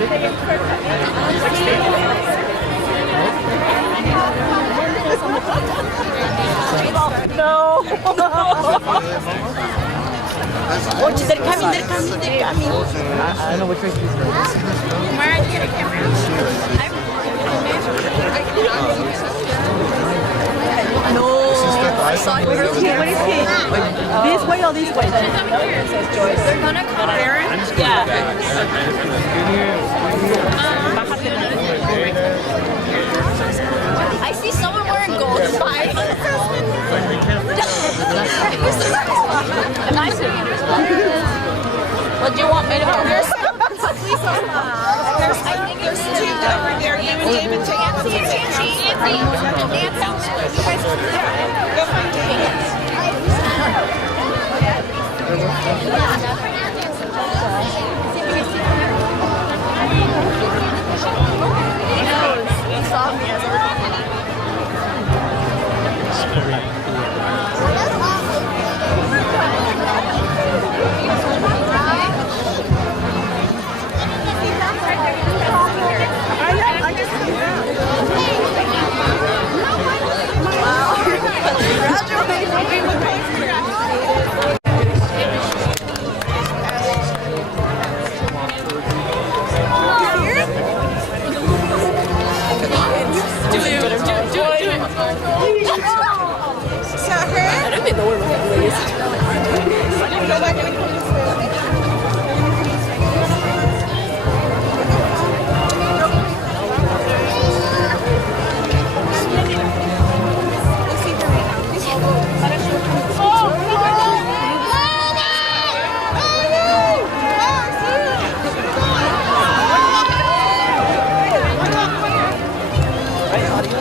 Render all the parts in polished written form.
No. Oh, they're coming. I don't know which way she's going. Where are you going to camera? No. What is he? This way or this way? They're going to call parents? Yeah. I see someone wearing gold. Bye. Nice to meet you. What do you want me to do? Please don't laugh. There's two over there. You and David take Nancy and Nancy. You guys are there. Go find David. He saw me as a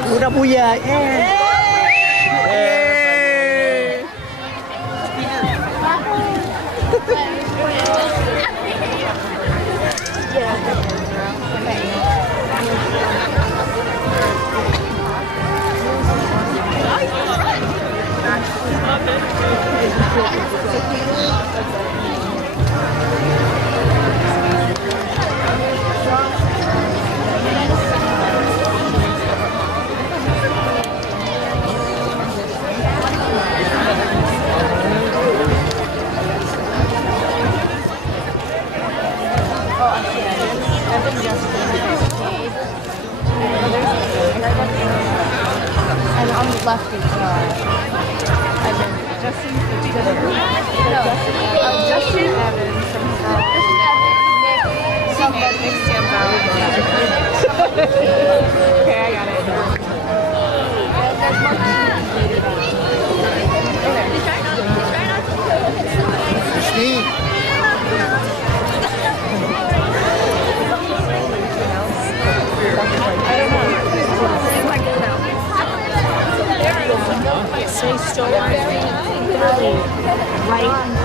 Udah buya. And on the left is Justin. Justin Evans from Okay, I got it. Christine. I don't know. Say store literally right.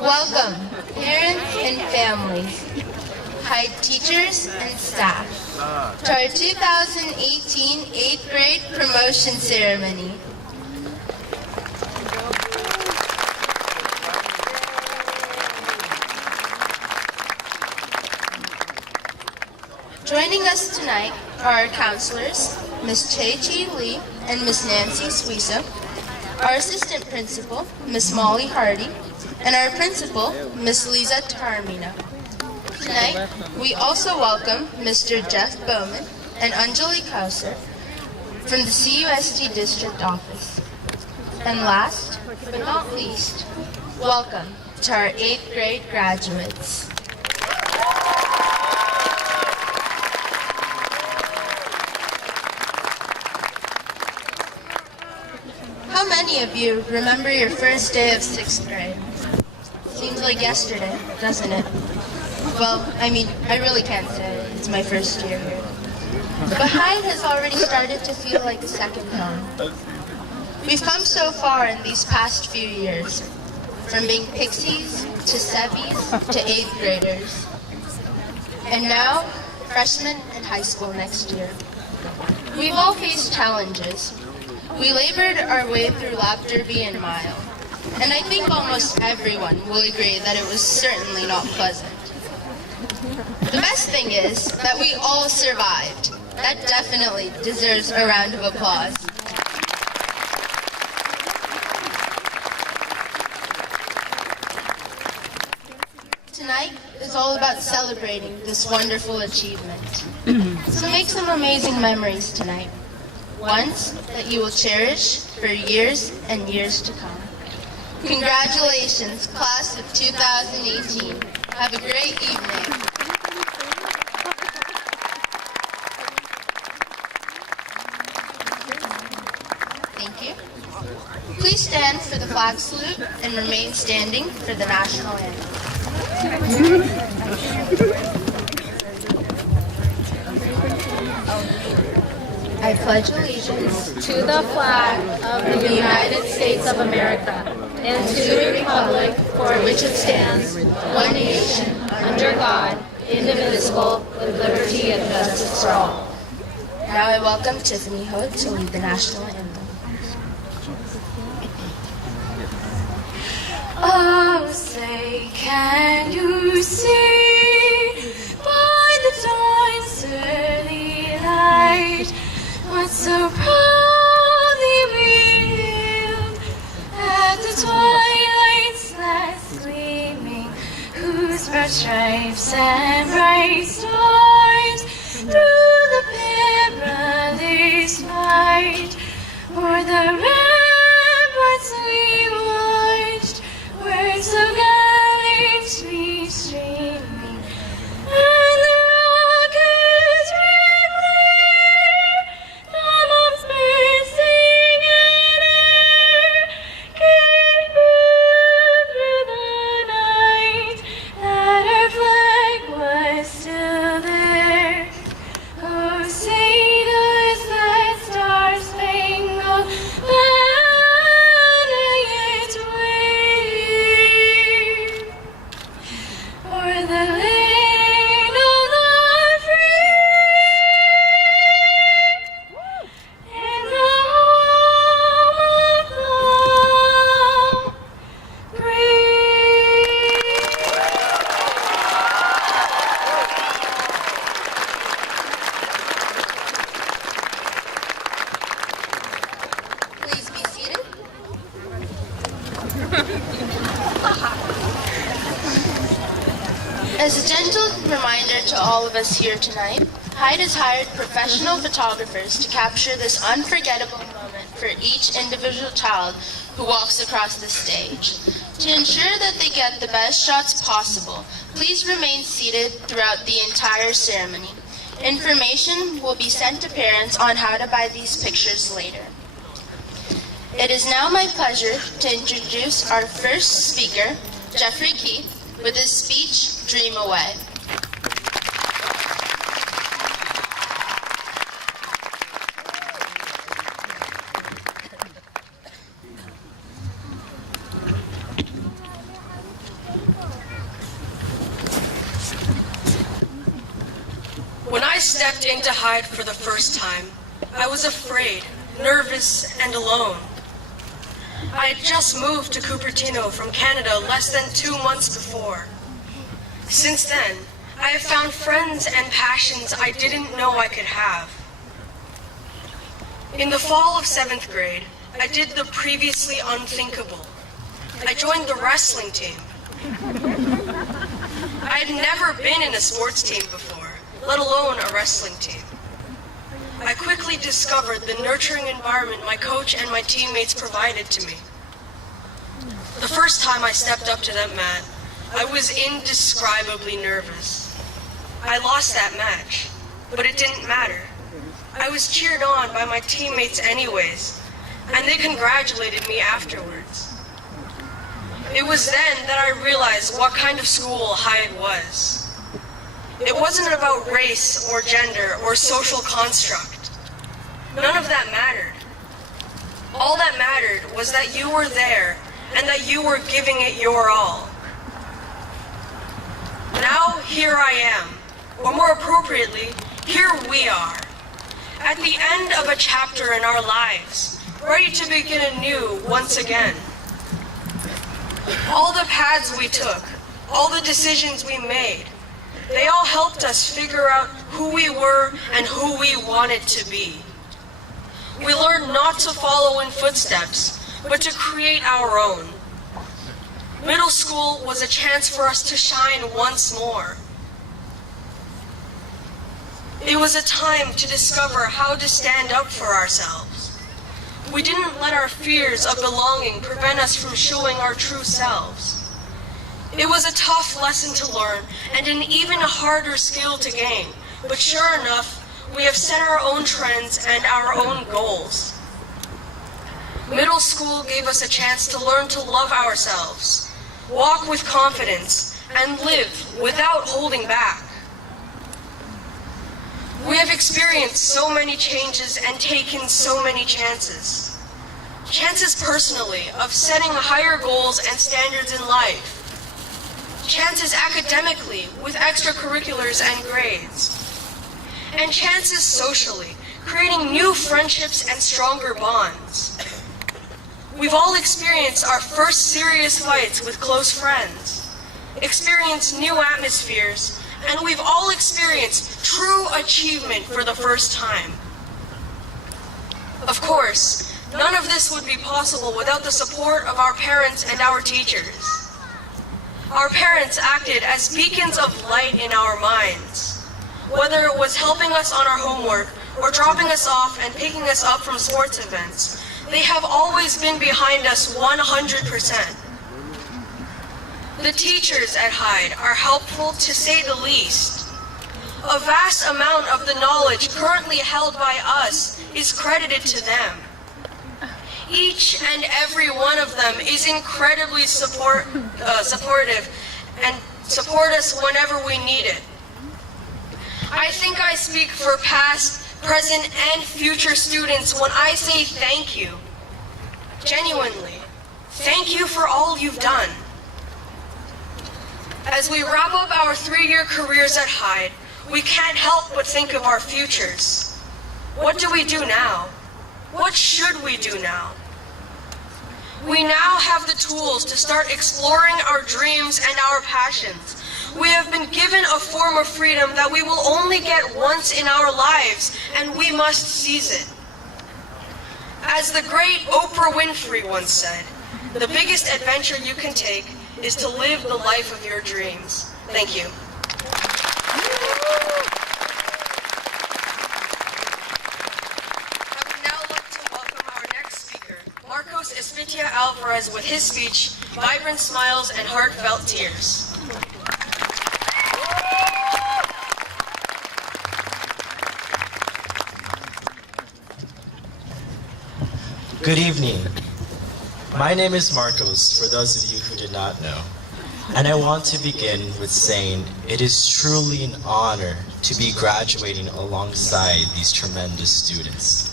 Welcome, parents and families, Hyde teachers and staff, to our 2018 8th grade promotion ceremony. Joining us tonight are our counselors, Ms. Che-Chi Lee and Ms. Nancy Suiza, our assistant principal, Ms. Molly Hardy, and our principal, Ms. Liza Tarmina. Tonight, we also welcome Mr. Jeff Bowman and Anjali Kauser from the CUSD District Office. And last but not least, welcome to our 8th grade graduates. How many of you remember your first day of 6th grade? Seems like yesterday, doesn't it? Well, I mean, I really can't say. It's my first year here. But Hyde has already started to feel like a second home. We've come so far in these past few years, from being pixies to sebbies to 8th graders. And now, freshmen in high school next year. We've all faced challenges. We labored our way through lap derby and mile. And I think almost everyone will agree that it was certainly not pleasant. The best thing is that we all survived. That definitely deserves a round of applause. Tonight is all about celebrating this wonderful achievement. So make some amazing memories tonight. Ones that you will cherish for years and years to come. Congratulations, class of 2018. Have a great evening. Thank you. Please stand for the flag salute and remain standing for the national anthem. I pledge allegiance To the flag of the United States of America and to the republic for which it stands, one nation, under God, indivisible, with liberty and justice for all. Now I welcome Tiffany Hood to lead the national anthem. Oh, say, can you see by the dawn's early light what so proudly we hailed at the twilight's last gleaming, whose broad stripes and bright stars through the perilous fight o'er the ramparts we watched, words of gallantry streaming, and the rocket's red glare, the bombs bursting in air, gave proof through the night that our flag was still there. Oh, say does that star-spangled banner yet wave o'er the land of the free and the home of the brave? Please be seated. As a gentle reminder to all of us here tonight, Hyde has hired professional photographers to capture this unforgettable moment for each individual child who walks across the stage. To ensure that they get the best shots possible, please remain seated throughout the entire ceremony. Information will be sent to parents on how to buy these pictures later. It is now my pleasure to introduce our first speaker, Jeffrey Keith, with his speech, Dream Away. When I stepped into Hyde for the first time, I was afraid, nervous, and alone. I had just moved to Cupertino from Canada less than 2 months before. Since then, I have found friends and passions I didn't know I could have. In the fall of 7th grade, I did the previously unthinkable. I joined the wrestling team. I had never been in a sports team before, let alone a wrestling team. I quickly discovered the nurturing environment my coach and my teammates provided to me. The first time I stepped up to that mat, I was indescribably nervous. I lost that match, but it didn't matter. I was cheered on by my teammates anyways, and they congratulated me afterwards. It was then that I realized what kind of school Hyde was. It wasn't about race or gender or social construct. None of that mattered. All that mattered was that you were there and that you were giving it your all. Now here I am, or more appropriately, here we are, at the end of a chapter in our lives, ready to begin anew once again. All the paths we took, all the decisions we made, they all helped us figure out who we were and who we wanted to be. We learned not to follow in footsteps, but to create our own. Middle school was a chance for us to shine once more. It was a time to discover how to stand up for ourselves. We didn't let our fears of belonging prevent us from showing our true selves. It was a tough lesson to learn and an even harder skill to gain, but sure enough, we have set our own trends and our own goals. Middle school gave us a chance to learn to love ourselves, walk with confidence, and live without holding back. We have experienced so many changes and taken so many chances. Chances personally of setting higher goals and standards in life. Chances academically with extracurriculars and grades. And chances socially, creating new friendships and stronger bonds. We've all experienced our first serious fights with close friends, experienced new atmospheres, and we've all experienced true achievement for the first time. Of course, none of this would be possible without the support of our parents and our teachers. Our parents acted as beacons of light in our minds. Whether it was helping us on our homework or dropping us off and picking us up from sports events, they have always been behind us 100%. The teachers at Hyde are helpful to say the least. A vast amount of the knowledge currently held by us is credited to them. Each and every one of them is incredibly supportive and support us whenever we need it. I think I speak for past, present, and future students when I say thank you. Genuinely, thank you for all you've done. As we wrap up our 3-year careers at Hyde, we can't help but think of our futures. What do we do now? What should we do now? We now have the tools to start exploring our dreams and our passions. We have been given a form of freedom that we will only get once in our lives, and we must seize it. As the great Oprah Winfrey once said, the biggest adventure you can take is to live the life of your dreams. Thank you. I would now like to welcome our next speaker, Espitia-Alvarez, with his speech, Vibrant Smiles and Heartfelt Tears. Good evening. My name is Marcos, for those of you who did not know. And I want to begin with saying it is truly an honor to be graduating alongside these tremendous students.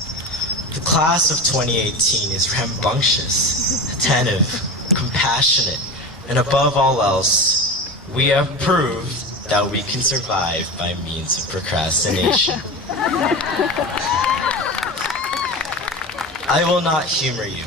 The class of 2018 is rambunctious, attentive, compassionate, and above all else, we have proved that we can survive by means of procrastination. I will not humor you.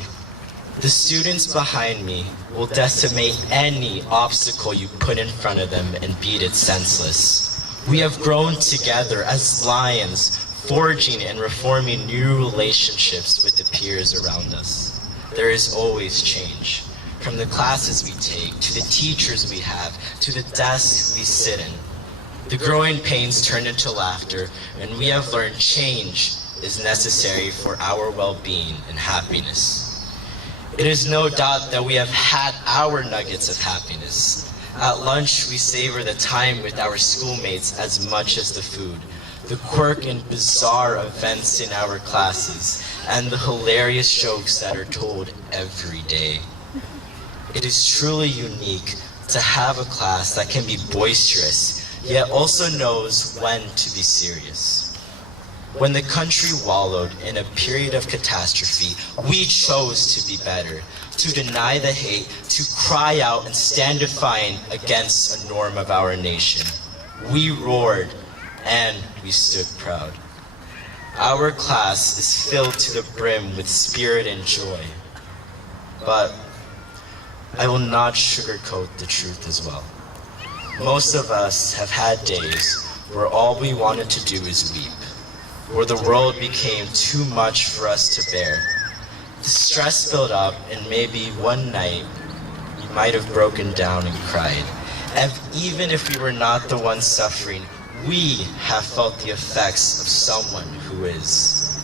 The students behind me will decimate any obstacle you put in front of them and beat it senseless. We have grown together as lions, forging and reforming new relationships with the peers around us. There is always change, from the classes we take, to the teachers we have, to the desks we sit in. The growing pains turn into laughter, and we have learned change is necessary for our well-being and happiness. It is no doubt that we have had our nuggets of happiness. At lunch, we savor the time with our schoolmates as much as the food, the quirk and bizarre events in our classes, and the hilarious jokes that are told every day. It is truly unique to have a class that can be boisterous, yet also knows when to be serious. When the country wallowed in a period of catastrophe, we chose to be better, to deny the hate, to cry out and stand defiant against a norm of our nation. We roared and we stood proud. Our class is filled to the brim with spirit and joy. But I will not sugarcoat the truth as well. Most of us have had days where all we wanted to do is weep, where the world became too much for us to bear. The stress built up, and maybe one night you might have broken down and cried. And even if we were not the ones suffering, we have felt the effects of someone who is.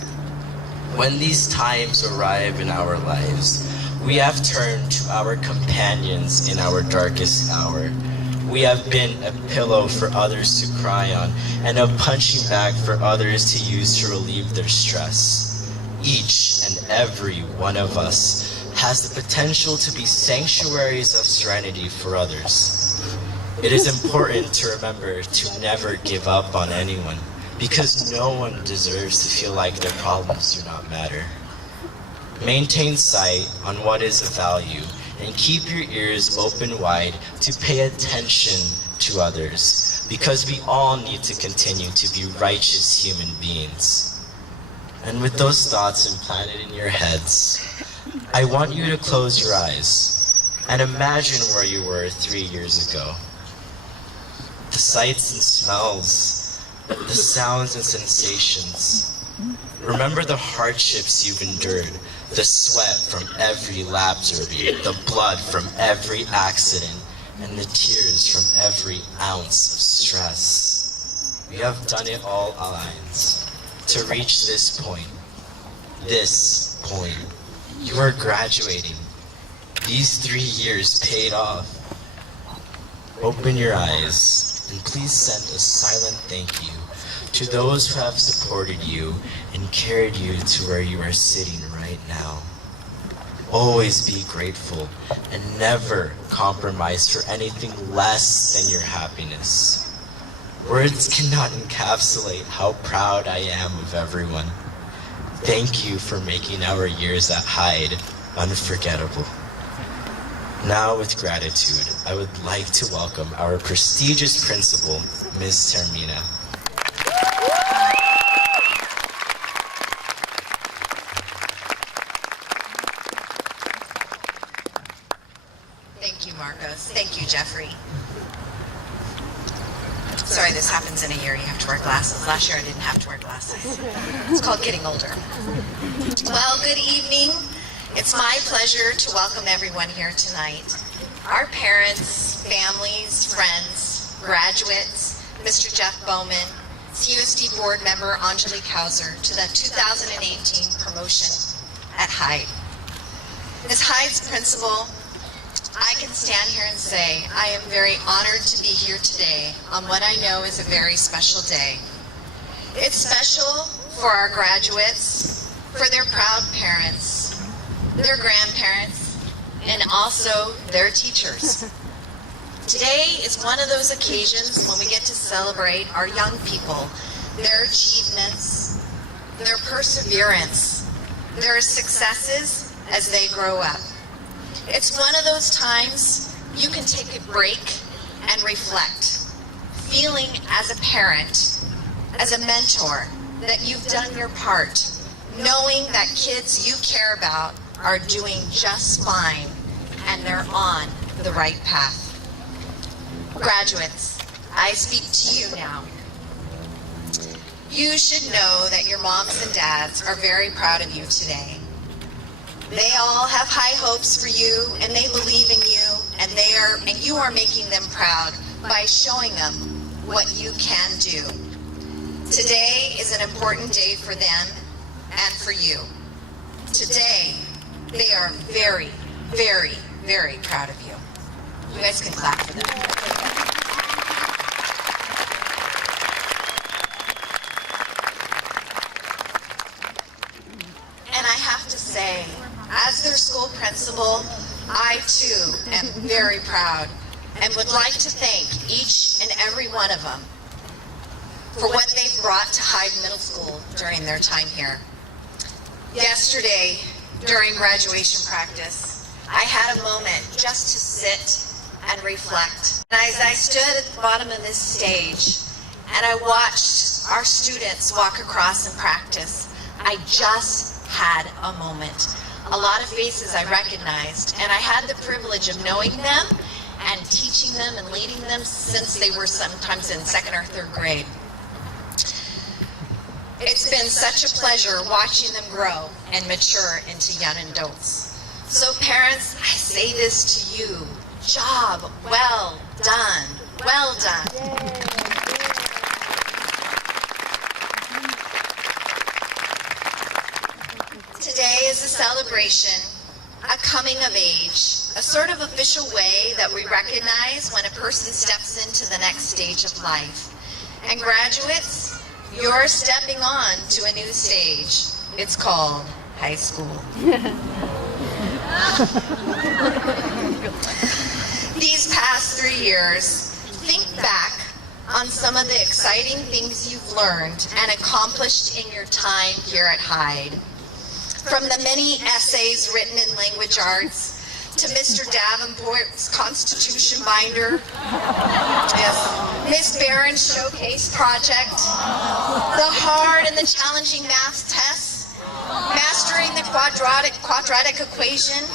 When these times arrive in our lives, we have turned to our companions in our darkest hour. We have been a pillow for others to cry on, and a punching bag for others to use to relieve their stress. Each and every one of us has the potential to be sanctuaries of serenity for others. It is important to remember to never give up on anyone, because no one deserves to feel like their problems do not matter. Maintain sight on what is of value, and keep your ears open wide to pay attention to others, because we all need to continue to be righteous human beings. And with those thoughts implanted in your heads, I want you to close your eyes and imagine where you were 3 years ago. The sights and smells, the sounds and sensations. Remember the hardships you've endured, the sweat from every lap derby, the blood from every accident, and the tears from every ounce of stress. We have done it all our lives to reach this point. This point. You are graduating. These 3 years paid off. Open your eyes and please send a silent thank you to those who have supported you and carried you to where you are sitting right now. Always be grateful and never compromise for anything less than your happiness. Words cannot encapsulate how proud I am of everyone. Thank you for making our years at Hyde unforgettable. Now, with gratitude, I would like to welcome our prestigious principal, Ms. Termina. Thank you, Marcos. Thank you, Jeffrey. Sorry, this happens in a year. You have to wear glasses. Last year I didn't have to wear glasses. It's called getting older. Well, good evening. It's my pleasure to welcome everyone here tonight. Our parents, families, friends, graduates, Mr. Jeff Bowman, CUSD board member Angelique Hauser, to the 2018 promotion at Hyde. As Hyde's principal, I can stand here and say I am very honored to be here today on what I know is a very special day. It's special for our graduates, for their proud parents, their grandparents, and also their teachers. Today is one of those occasions when we get to celebrate our young people, their achievements, their perseverance, their successes as they grow up. It's one of those times you can take a break and reflect, feeling as a parent, as a mentor, that you've done your part, knowing that kids you care about are doing just fine and they're on the right path. Graduates, I speak to you now. You should know that your moms and dads are very proud of you today. They all have high hopes for you, and they believe in you, and you are making them proud by showing them what you can do. Today is an important day for them and for you. Today, they are very, very, very proud of you. You guys can clap for them. And I have to say, as their school principal, I too am very proud and would like to thank each and every one of them for what they've brought to Hyde Middle School during their time here. Yesterday, during graduation practice, I had a moment just to sit and reflect. And as I stood at the bottom of this stage and I watched our students walk across in practice, I just had a moment. A lot of faces I recognized, and I had the privilege of knowing them and teaching them and leading them since they were sometimes in 2nd or 3rd grade. It's been such a pleasure watching them grow and mature into young adults. So parents, I say this to you, job well done, well done. Today is a celebration, a coming of age, a sort of official way that we recognize when a person steps into the next stage of life. And graduates, you're stepping on to a new stage. It's called high school. These past 3 years, think back on some of the exciting things you've learned and accomplished in your time here at Hyde. From the many essays written in language arts, to Mr. Davenport's Constitution binder, yes, Ms. Barron's showcase project, the hard and the challenging math tests, mastering the quadratic equation,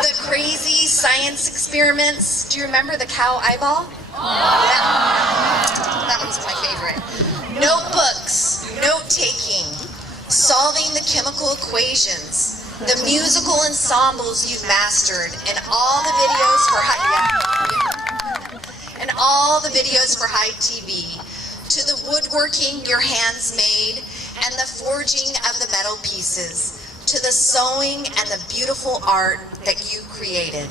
the crazy science experiments. Do you remember the cow eyeball? Yeah. That one's my favorite. Notebooks, note-taking, solving the chemical equations, the musical ensembles you've mastered, and all the videos for Hyde TV, to the woodworking your hands made and the forging of the metal pieces, to the sewing and the beautiful art that you created.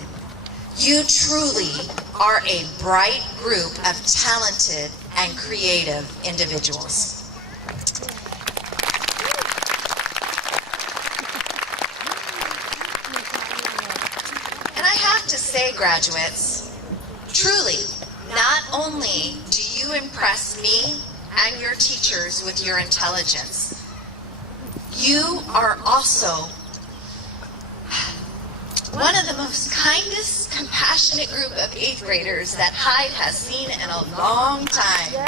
You truly are a bright group of talented and creative individuals. To say, graduates, truly, not only do you impress me and your teachers with your intelligence, you are also one of the most kindest, compassionate group of 8th graders that Hyde has seen in a long time.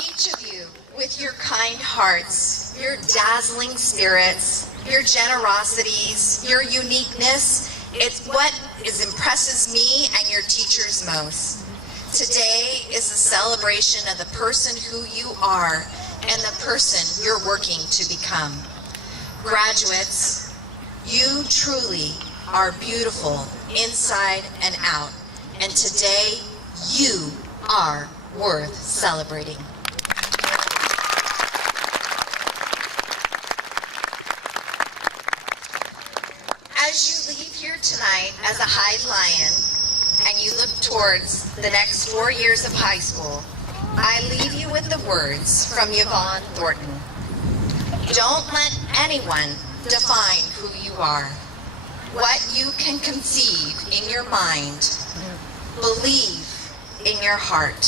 Each of you, with your kind hearts, your dazzling spirits, your generosities, your uniqueness, it's what impresses me and your teachers most. Today is a celebration of the person who you are and the person you're working to become. Graduates, you truly are beautiful inside and out, and today you are worth celebrating. As you leave here tonight as a Hyde Lion and you look towards the next 4 years of high school, I leave you with the words from Yvonne Thornton. Don't let anyone define who you are. What you can conceive in your mind, believe in your heart.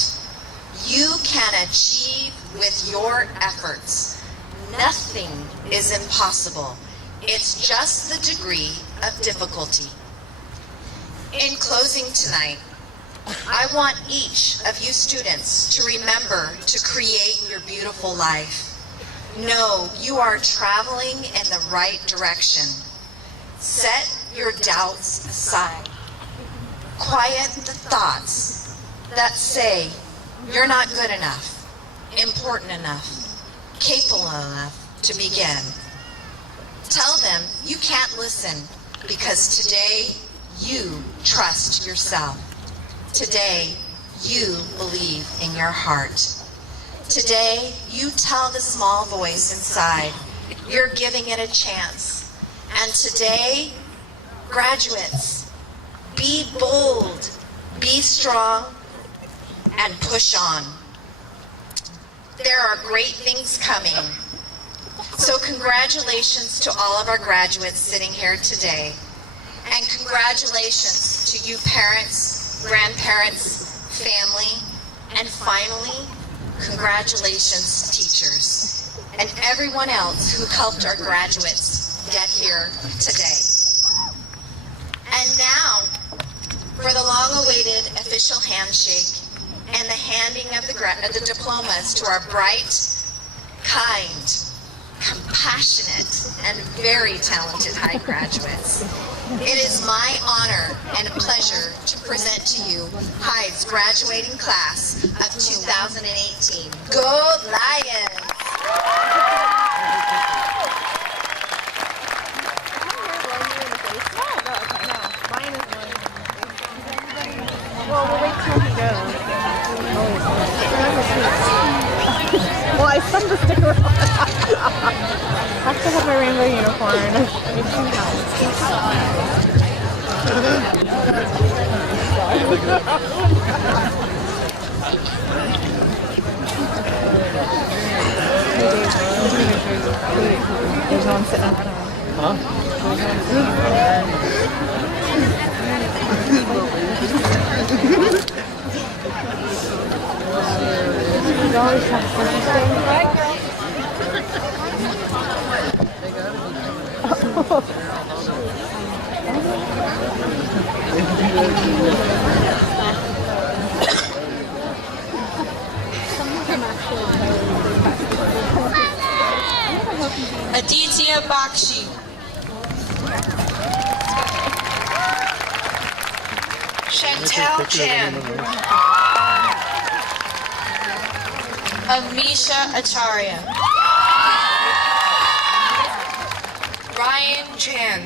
You can achieve with your efforts. Nothing is impossible. It's just the degree of difficulty. In closing tonight, I want each of you students to remember to create your beautiful life. Know you are traveling in the right direction. Set your doubts aside. Quiet the thoughts that say you're not good enough, important enough, capable enough to begin. Tell them you can't listen because today you trust yourself. Today you believe in your heart. Today, you tell the small voice inside, you're giving it a chance. And today, graduates, be bold, be strong, and push on. There are great things coming. So congratulations to all of our graduates sitting here today. And congratulations to you parents, grandparents, family, and finally, congratulations teachers, and everyone else who helped our graduates get here today. And now, for the long-awaited official handshake and the handing of the diplomas to our bright, kind, compassionate, and very talented Hyde graduates. It is my honor and a pleasure to present to you Hyde's graduating class of 2018. Go Lions! Well, we'll wait till he goes. Well, I stuck the sticker on. I have to have my rainbow unicorn. There's no one sitting up there. You always have Aditya Bakshi. Chantel Chan. Amisha Acharya. Ryan Chan.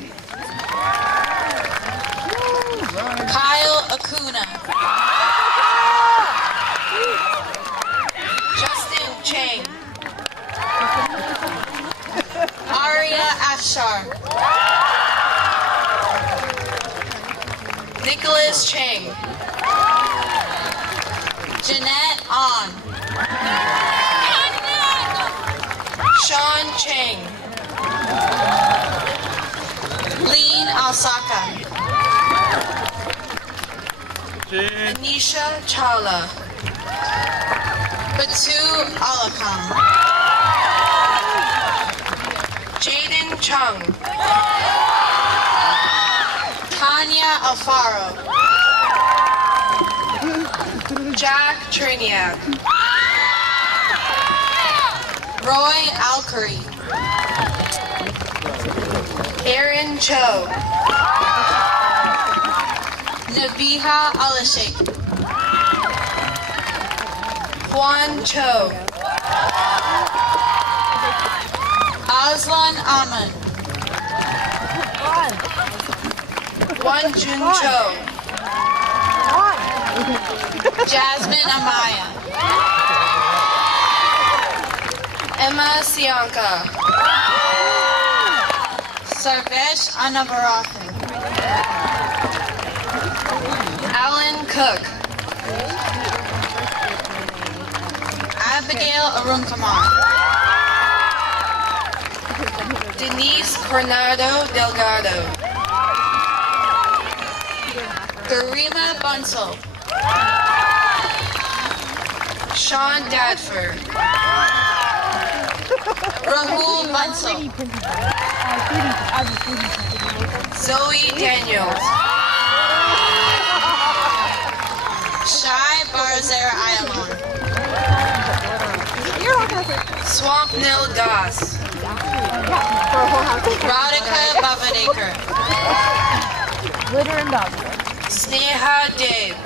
Kyle Acuna. Justin Chang. Arya Afshar. Nicholas Chang. Jeanette On. Sean Chang. Lean Alsaka. Anisha Chawla. Batu Alakam. Jaden Chung. Tanya Alfaro. Jack Triniak. Roy Alcuri. Aaron Cho. Nabiha Alashik. Juan Cho. Aslan Aman. One Jun Cho. Jasmine Amaya. Emma Sianka. Sarvesh Anavarathan. Alan Cook. Abigail Arunkumar. Denise Coronado Delgado. Garima Bunsel. Sean Dadford. Rahul Bunsel. Zoe Daniels. Shai Barzer Ayamon. Swampnil Das. Radhika Bavadekar. Glitter and dog. Sneha Dave.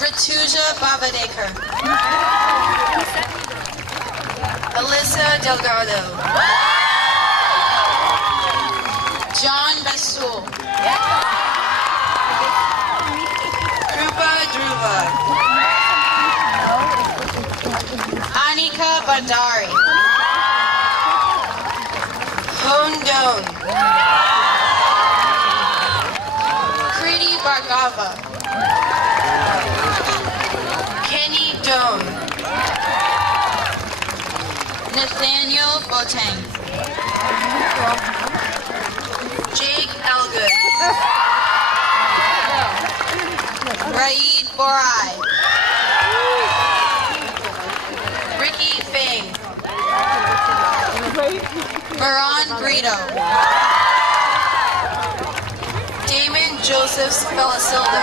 Rituja Bavadekar. Alyssa Delgado. John Basul. Wadari. Hondon. Kriti Bhargava. Kenny Doan. Nathaniel Boateng. Jake Elgood. Raid Borai. Ricky Fang. Baron Brito. Damon Joseph Spelasilda.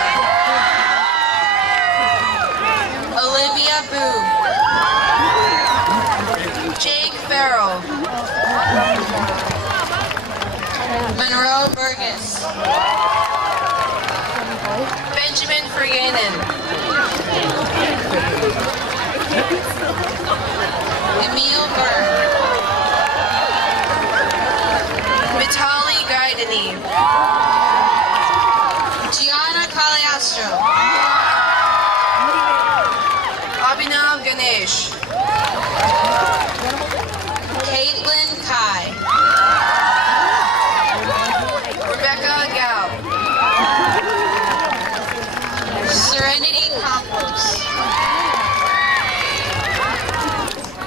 Olivia Boo. Jake Farrell. Monroe Burgess. Benjamin Freganen. Emil Burr. Vitali Gaidani. Gianna Caliastro. Abhinav Ganesh. Caitlin Kai. Rebecca Gao. Serenity Campos.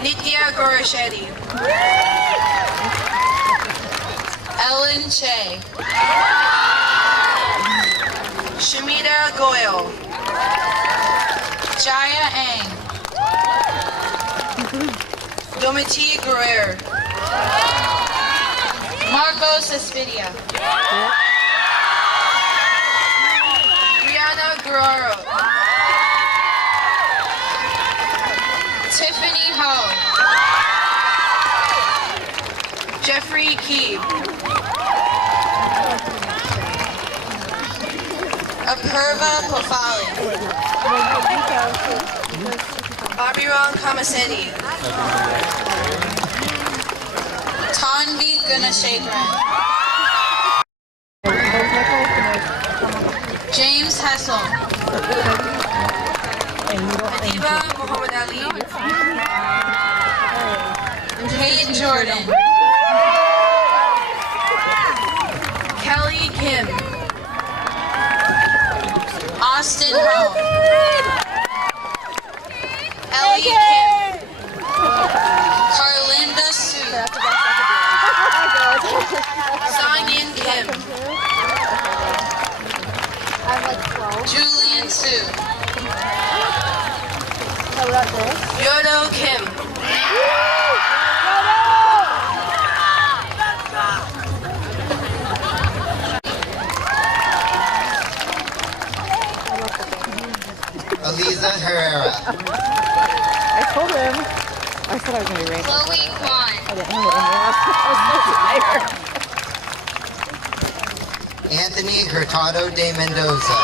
Nitya Goroshetty. Ellen Che. Shamita Goyle. Jaya Ang. Domiti Guerrero. Marcos Espitia. Brianna Guerrero. Tiffany Ho. Jeffrey Keeb. Apurva Pofali. Abhiram Kamaseni. Tanvi Gunashekharan. James Hessel. Adiba Muhammad Ali. Kate Jordan. Kelly Kim. Austin Ho. Ellie Kim. Carlinda Sue. Sonyin Kim. Julian Sue. Yodo Kim. Eliza Herrera. I told him. I said I was going to be right. Chloe Kwan. I didn't have it in there. I was so tired. Anthony Hurtado de Mendoza.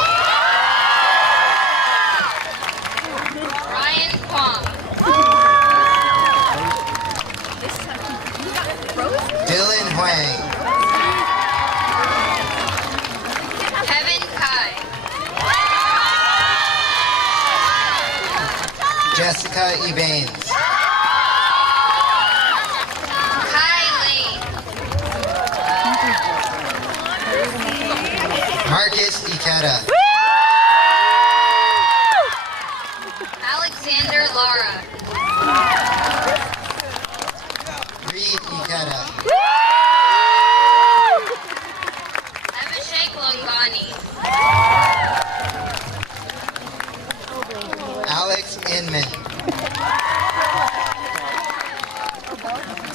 Ryan Kwong. Dylan Huang. Kevin Kai. Jessica Evanes. Kai Lane. Marcus Ikeda. Alexander Lara. Reed Ikeda. Abhishek Longani. Alex Inman.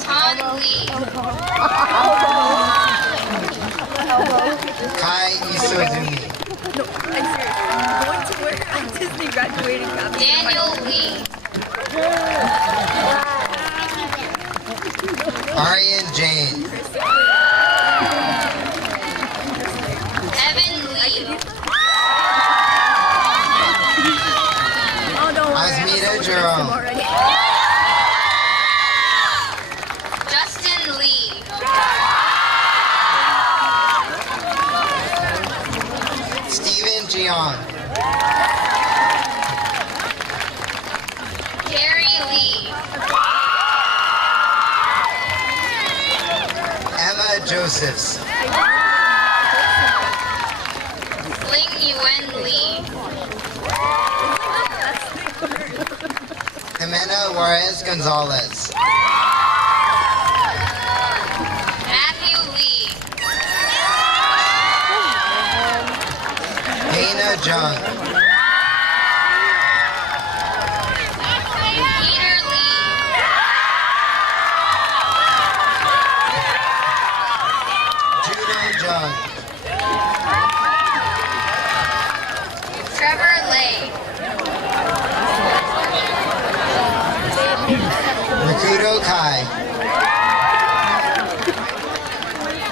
Tom Lee. Kai Isozumi. Daniel Lee. Aryan Jane. Evan Lee. Asmita Jerome. Justin Lee. Stephen Gion. Gary Lee. Moses. Ling Yuen Lee. Jimena Juarez Gonzalez. Matthew Lee. Dana Jung. Peter Lee. Juno Jung. Trevor Lay. Makudo Kai.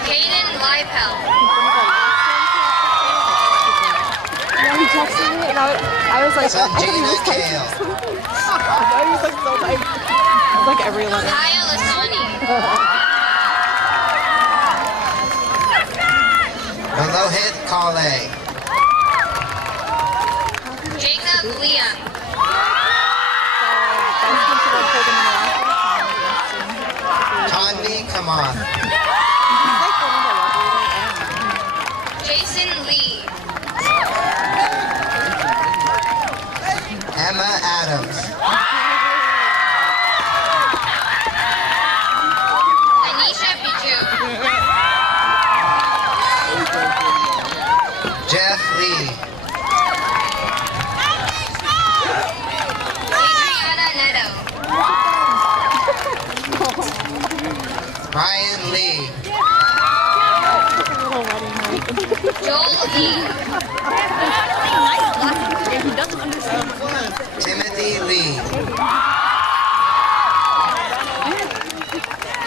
Hayden Lipel. Yeah, he texted me and I was like, I think he Sanjana was texting. Kale. He was like so tight. It was like every letter. Kaya Lasani. Malohit Kale. Jacob Liam. Tanvi Kaman. Jason Lee. Emma Adams. Anisha Bijou. Jeff Lee. Adriana Neto. Ryan Lee. Joel E. Timothy Lee.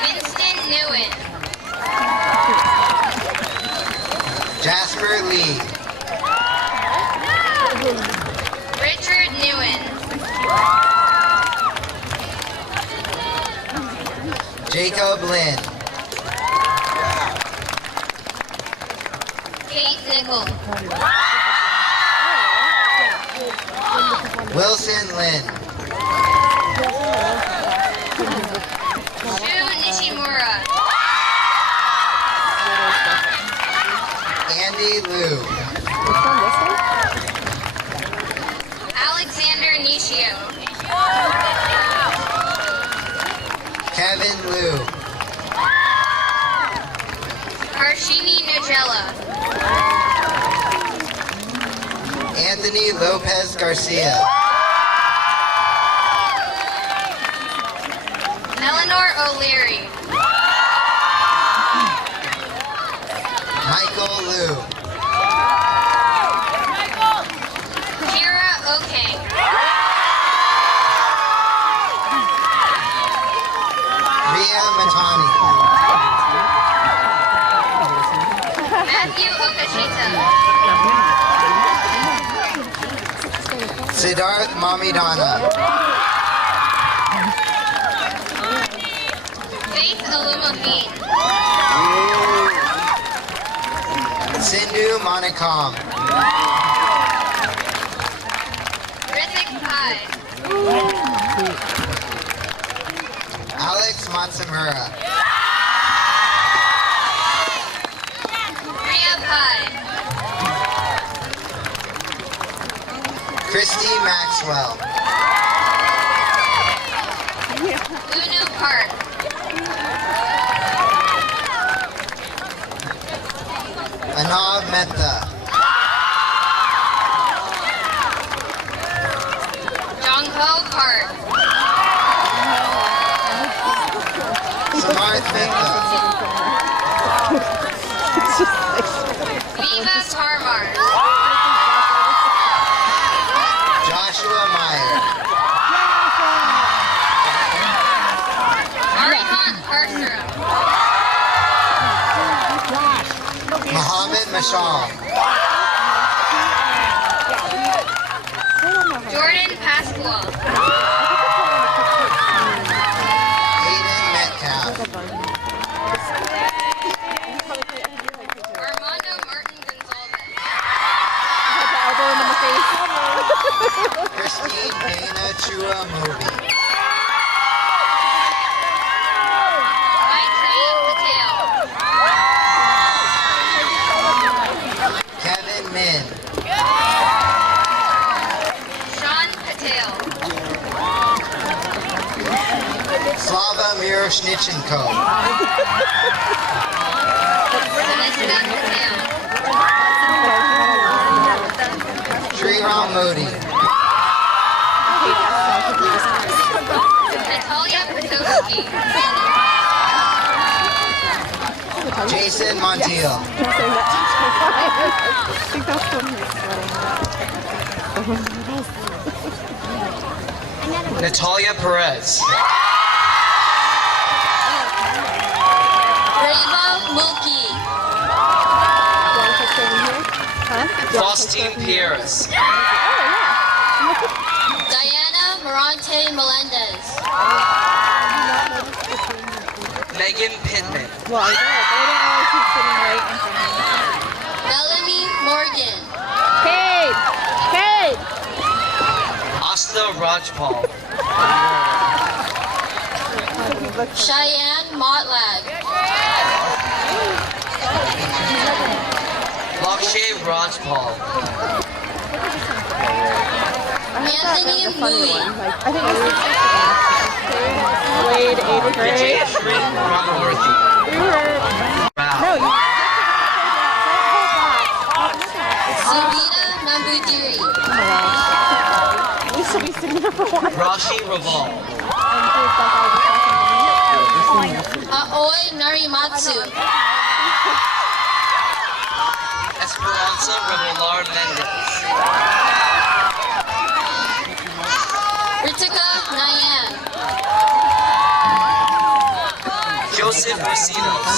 Winston Nguyen. Jasper Lee. Richard Nguyen. Jacob Lynn. Kate Nickel. Wilson Lynn. Shu Nishimura. Andy Liu. Alexander Nishio. Kevin Liu. Harshini Nugella. Anthony Lopez Garcia. Eleanor O'Leary. Michael Liu. Kira Okang. Ria Matani. Matthew Okashita. Siddharth Mamidana. Faith Alumafine. Sindhu Manakam. Rithik Pai. Alex Matsamura. Priya Pai. Christy Maxwell. Unu Park. Anav Mehta. Jongho Park. Samarth Mehta. Viva Parmar. Joshua Meyer. Arihant Parsuram. Muhammad Mashal. Jordan Pascual. Hayden Metcalf. Armando Martin Gonzalez. Christine Dana Chua Moby. Maitreyi Patel. Kayla Miroshnichenko. Sriram Modi. Natalia Perkowski. Jason Montiel. I think that's when he's sweating. Natalia Perez. Reva Mulkey. Faustine Pierres. Diana Morante Melendez. Megan Pittman. Well, I don't. They didn't realize he's sitting right in front of me. Melanie Morgan. Kate! Kate! Asta Rajpal. Cheyenne Motlag. Lakshay Rajpal. Anthony Louie. I think this is Wade, 8th grade. Vijayashri Ramamurthy. We were... Wow. No, you... Zubida Nambudiri. Oh my gosh. We should be sitting there for a while. Rashi Raval. Aoi Narimatsu. Esperanza Revelar Mendez. Ritika Nayan. Joseph Lucinos.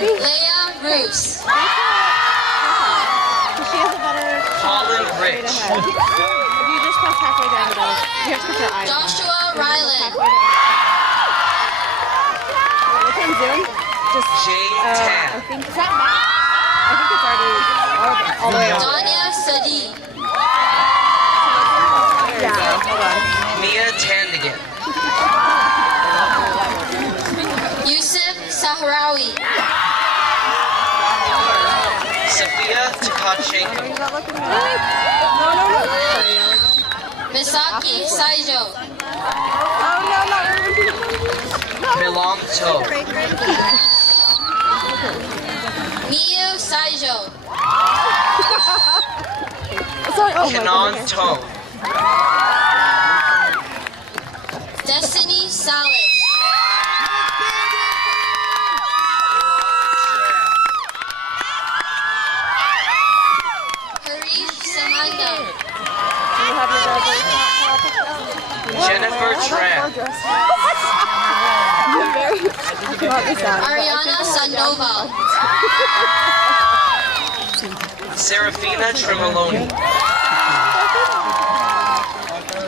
Leah Roos. She has a better... Colin Straight Rich. ahead. If you just press halfway down the bell, you have to put your eyes on. Joshua Ryland. What's on Zoom? Just, Jane I Tan. think, is that Matt? I think it's already all the way over. Danya Sadi. Yeah, hold on. Mia Tandigan. Yusuf Sahrawi. Sophia Tkachenko. Are you not looking at it? No. Misaki Saijo. Oh, no, not Milam To. Miyu Saijo. Sorry, oh Kanan my Tone. Destiny Salas. Harith Samanda. Do you have your graduation picture? Jennifer Tran. You're very... Not this side. Ariana Sandoval. Serafina Tremoloni.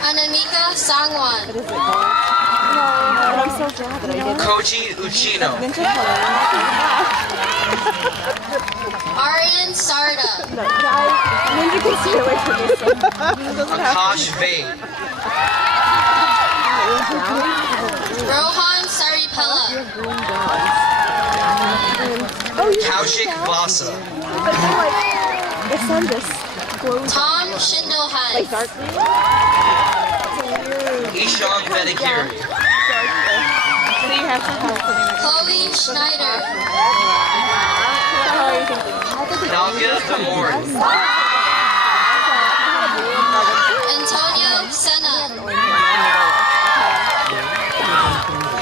Anamika Sangwan. Is it gold? No, I'm so glad that I did. Koji Uchino. Vintage color. Aryan Sarda. No, guys, Lindsay can stay away from this. It doesn't have Akash Vade. Rohan Saripella. Oh, you Kaushik Vasa. But they're like, the sun just glows Tom Shindohan. like dark green. Ishan Vedagiri. So you have to have something like Chloe Schneider. How are you thinking? Naga Damori. Antonio Senna.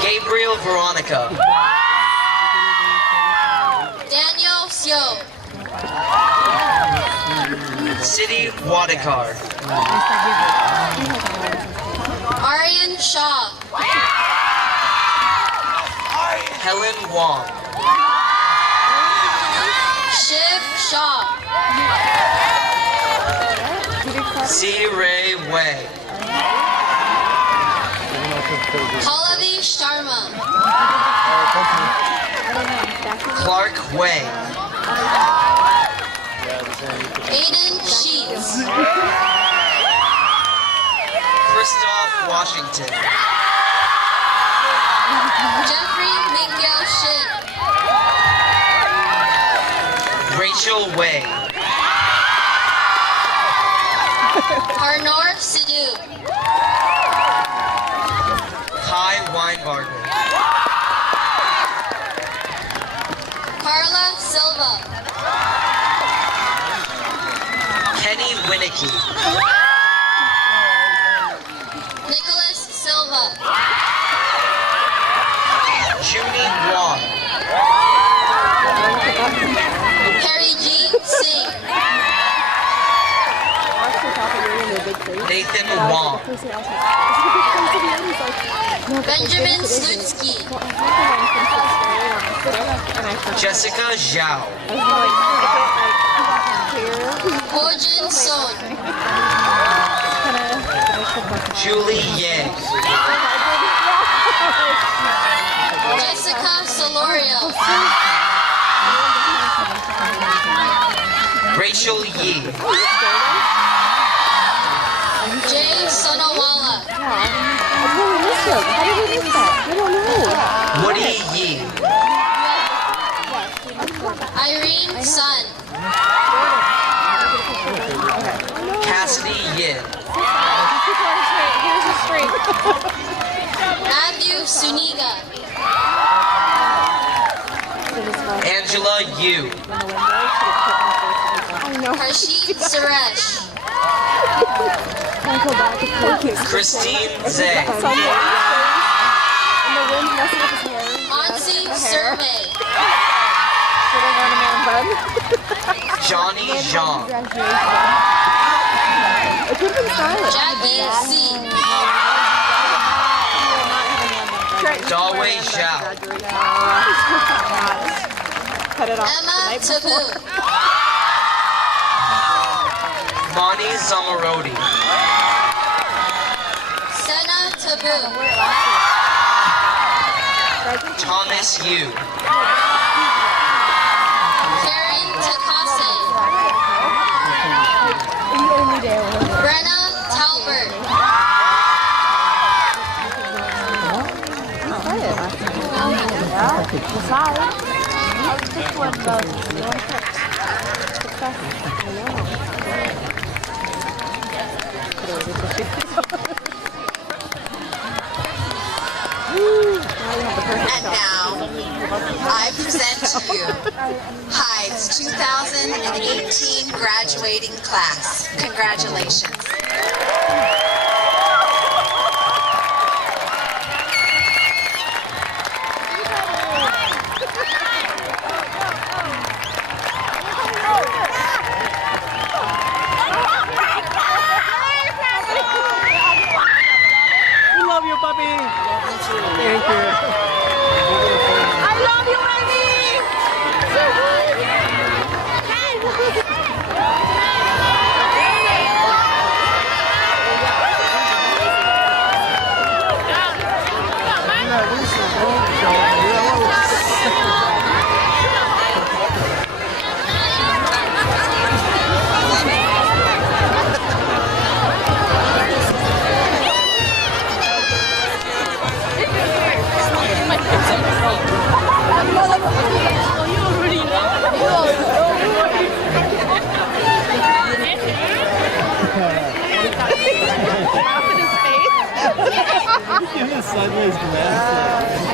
Gabriel Veronica. Daniel Sio. City Wadikar. Aryan Shaw. Helen Wong. Shiv Shaw. C. Ray Wei. Pallavi Sharma. Clark Wei. Aiden Sheets. Christoph Washington. Jeffrey Mingyo Shin. Rachel Wei. Harnor Sidhu. Weinbarger. Carla Silva. Kenny Winicky. Nicholas Silva. Junie Wong. Harry G. Singh. Nathan Wong. Benjamin Slutsky. Jessica Zhao. Hojin Son. Julie Yang. Jessica Solorio. Rachel Yee. Jay Sonawala. Woody Yee. Irene Sun. Cassidy Yin. Matthew Suniga. Angela Yu. Harshit Suresh. Christine Zhang. Monsi Survey. Johnny Zhang. Jackie C. Dawei Zhao. Emma Taboo. Mani Zamarodi. Senna Taboo. Thomas Yu. Karen Takase. Brenna Talbert. And now, I present to you Hyde's 2018 graduating class. Congratulations. We love you, puppy. Thank you. I love you, Give him a sideways glance.